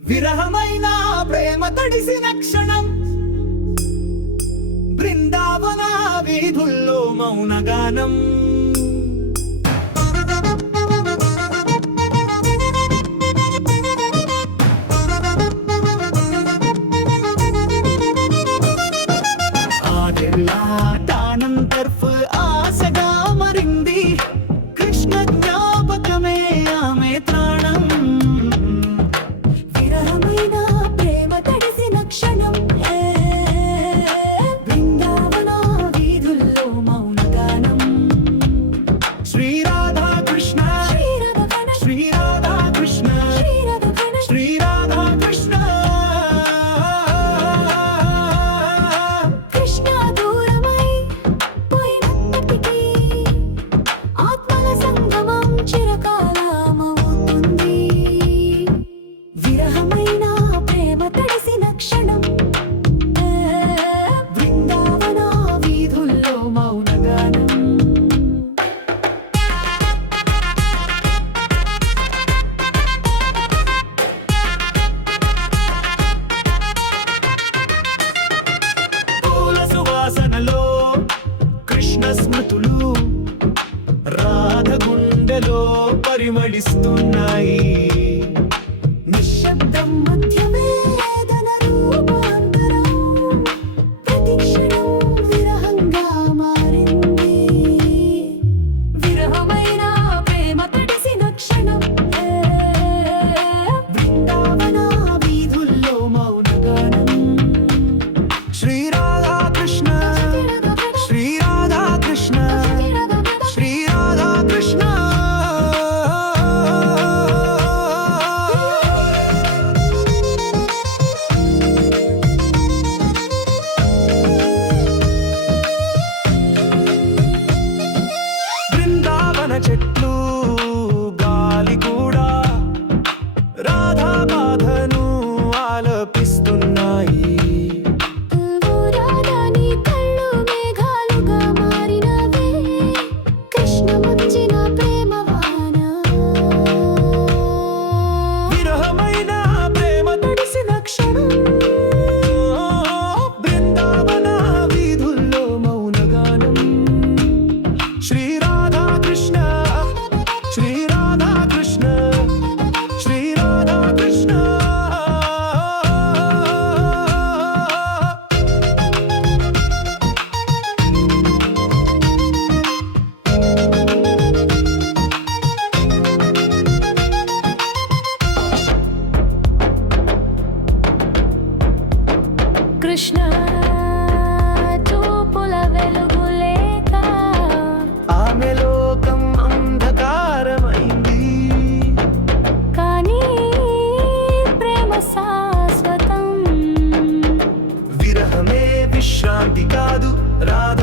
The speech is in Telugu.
విరహమైన ప్రేమ తడిసిన క్షణం బృందావన వీధుల్లో మౌనగానం తానం తర్ఫ్ ఆశగా మరింది కృష్ణ జ్ఞాపకమే ఆమె త్రాణం విరహమైన ప్రేమ తడిసిన క్షణం బృందావన వీధుల్లో మౌనగానం శ్రీరాధా కృష్ణ శ్రీరాధా కృష్ణ శ్రీరాధా కృష్ణ కృష్ణ దూరమై పోయినప్పటికీ ఆత్మల సంగమం చిరకాలమవుతుంది విరహమైన ప్రేమ తడిసిన క్షణం బృందావన వీధుల్లో మౌనగానం పూల సువాసనలో కృష్ణ స్మృతులు రాధ గుండెలో పరిమళిస్తున్నాయి నిశ్శబ్దం మధ్య వేదన రూపాంతరం ప్రతిక్షణం విరహంగా మారింది విరహమైన ప్రేమ తడిసిన క్షణం బృందావన వీధుల్లో మౌనగానం శ్రీరాధా కృష్ణ శ్రీరాధా కృష్ణ శ్రీరాధా కృష్ణ బృందావన చెట్లు గాలి కూడా రాధా బాధను ఆలపిస్తున్నాయి రాధాని కళ్ళు మేఘాలుగా మారినవే కృష్ణ ముంచిన ప్రేమ వాన విరహమైన ప్రేమ తడిసిన క్షణం బృందావన వీధుల్లో మౌనగానం శ్రీరాధా కృష్ణ శ్రీరాధా కృష్ణ శ్రీరాధా కృష్ణ కృష్ణ చూపుల వెలుగులేక ఆమె లోకం అంధకారమైంది కానీ ప్రేమ శాశ్వతం విరహమే విశ్రాంతి కాదు రాధ